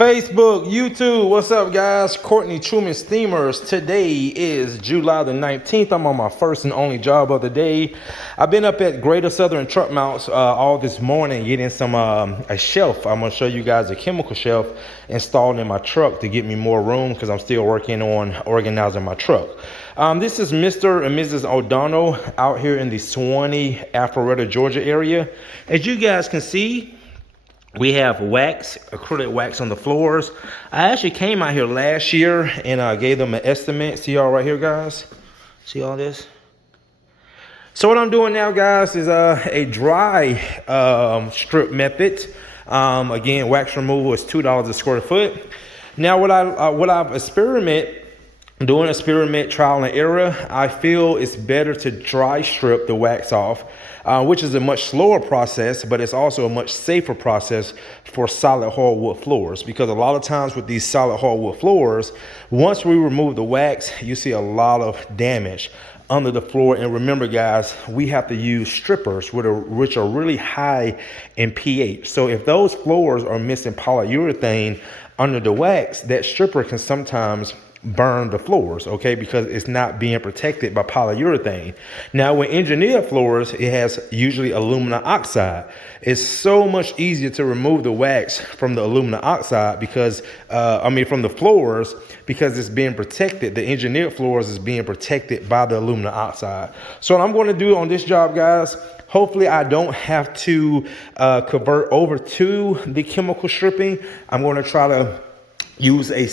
Facebook, YouTube, what's up guys? Courtney Truman Steemers. Today is July the 19th. I'm on my first and only job of the day. I've been up at Greater Southern Truck Mounts all this morning getting some a shelf. I'm gonna show you guys a chemical shelf installed in my truck to get me more room because I'm still working on organizing my truck. This is Mr. and Mrs. O'Donnell out here in the Suwanee, Alpharetta, Georgia area. As you guys can see, we have wax, acrylic wax on the floors. I actually came out here last year and gave them an estimate. See y'all right here, guys? See all this? So what I'm doing now, guys, is a dry strip method. Again, wax removal is $2 a square foot. Now, what I've doing experiment trial and error, I feel it's better to dry strip the wax off, which is a much slower process, but it's also a much safer process for solid hardwood floors, because a lot of times with these solid hardwood floors, once we remove the wax, you see a lot of damage under the floor. And remember guys, we have to use strippers which are really high in pH. So if those floors are missing polyurethane under the wax, that stripper can sometimes burn the floors, okay, because it's not being protected by polyurethane. Now with engineered floors, it has usually aluminum oxide. It's so much easier to remove the wax from the aluminum oxide because from the floors, because it's being protected. The engineered floors is being protected by the aluminum oxide. So what I'm going to do on this job, guys, hopefully I don't have to convert over to the chemical stripping. I'm going to try to use a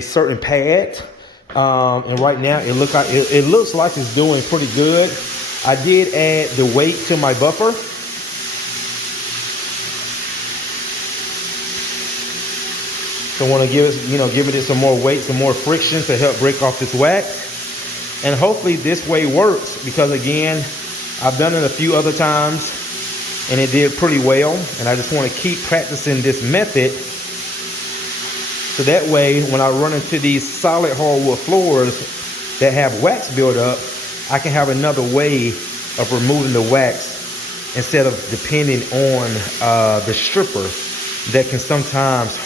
certain pad, and right now it looks like it's doing pretty good. I did add the weight to my buffer, so I want to give it some more weight, some more friction to help break off this wax, and hopefully this way works, because again, I've done it a few other times and it did pretty well, and I just want to keep practicing this method. So that way, when I run into these solid hardwood floors that have wax buildup, I can have another way of removing the wax instead of depending on the stripper that can sometimes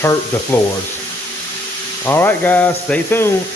hurt the floors. All right, guys, stay tuned.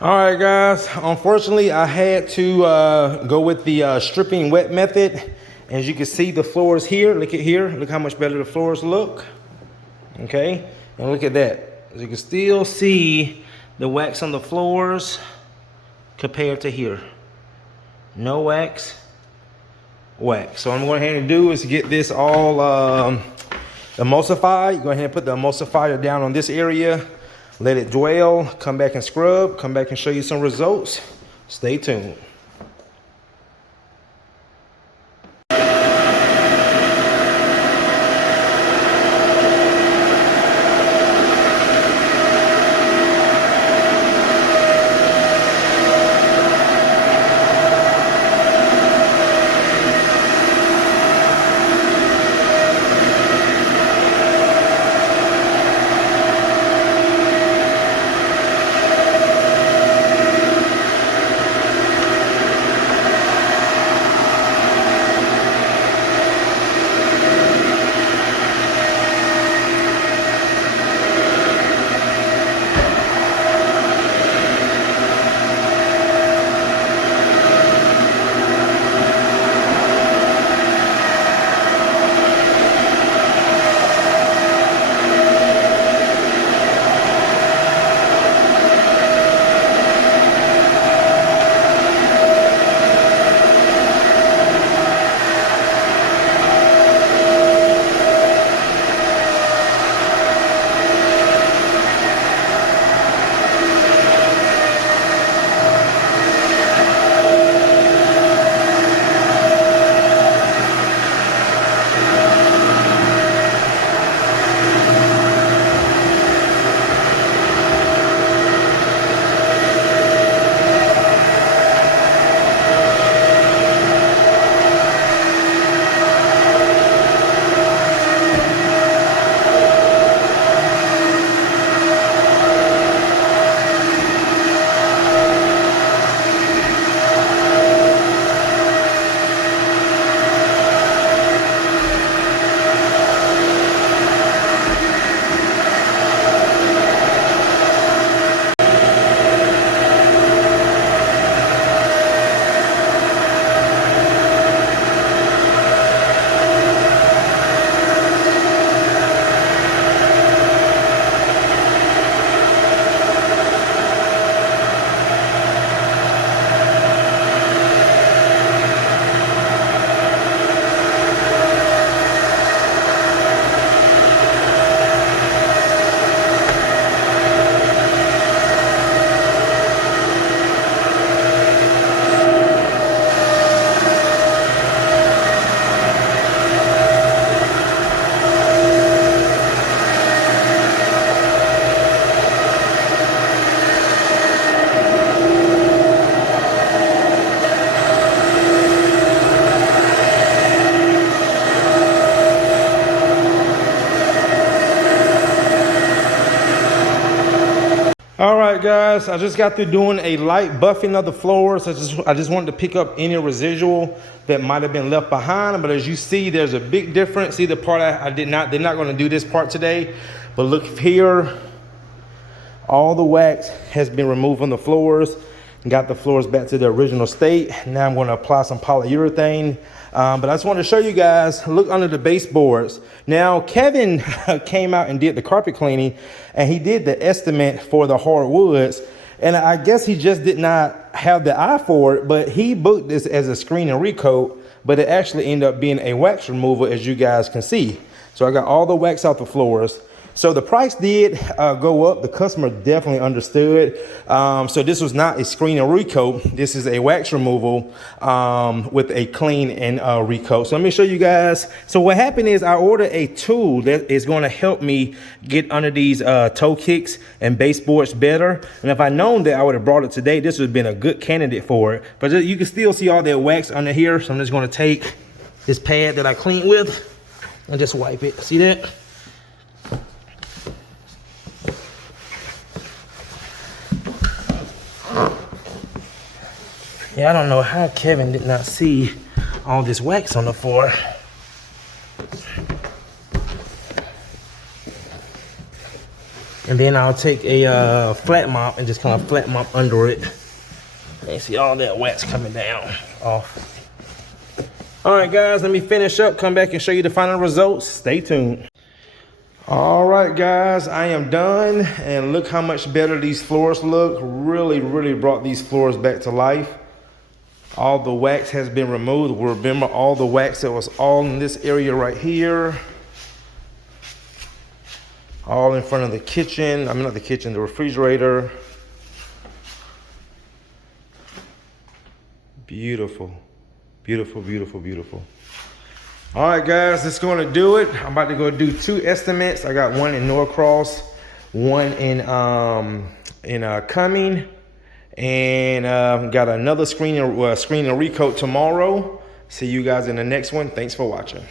All right, guys, unfortunately, I had to go with the stripping wet method. As you can see, the floors here, look at here. Look how much better the floors look. Okay, and look at that. As you can still see the wax on the floors compared to here. No wax, wax. So what I'm going ahead and do is get this all emulsified. Go ahead and put the emulsifier down on this area. Let it dwell, come back and scrub, come back and show you some results. Stay tuned. guys, I just got through doing a light buffing of the floors. I just wanted to pick up any residual that might have been left behind, but as you see, there's a big difference. See the part they're not going to do this part today, but look here, all the wax has been removed from the floors and got the floors back to the original state. Now I'm going to apply some polyurethane. But I just wanted to show you guys, look under the baseboards. Now, Kevin came out and did the carpet cleaning, and he did the estimate for the hardwoods. And I guess he just did not have the eye for it, but he booked this as a screen and recoat, but it actually ended up being a wax removal, as you guys can see. So I got all the wax out the floors. So the price did go up. The customer definitely understood. So this was not a screen and recoat. This is a wax removal with a clean and recoat. So let me show you guys. So what happened is I ordered a tool that is going to help me get under these toe kicks and baseboards better. And if I known that I would have brought it today, this would have been a good candidate for it. But you can still see all that wax under here. So I'm just going to take this pad that I cleaned with and just wipe it. See that? Yeah, I don't know how Kevin did not see all this wax on the floor. And then I'll take a flat mop and just kind of flat mop under it. And you see all that wax coming down off. All right, guys, let me finish up, come back and show you the final results. Stay tuned. All right, guys, I am done. And look how much better these floors look. Really, really brought these floors back to life. All the wax has been removed. Remember all the wax that was all in this area right here. All in front of the kitchen. I mean, not the kitchen, the refrigerator. Beautiful, beautiful, beautiful, beautiful. All right, guys, that's going to do it. I'm about to go do 2 estimates. I got one in Norcross, one in Cumming. And got another screen and recoat tomorrow. See you guys in the next one. Thanks for watching.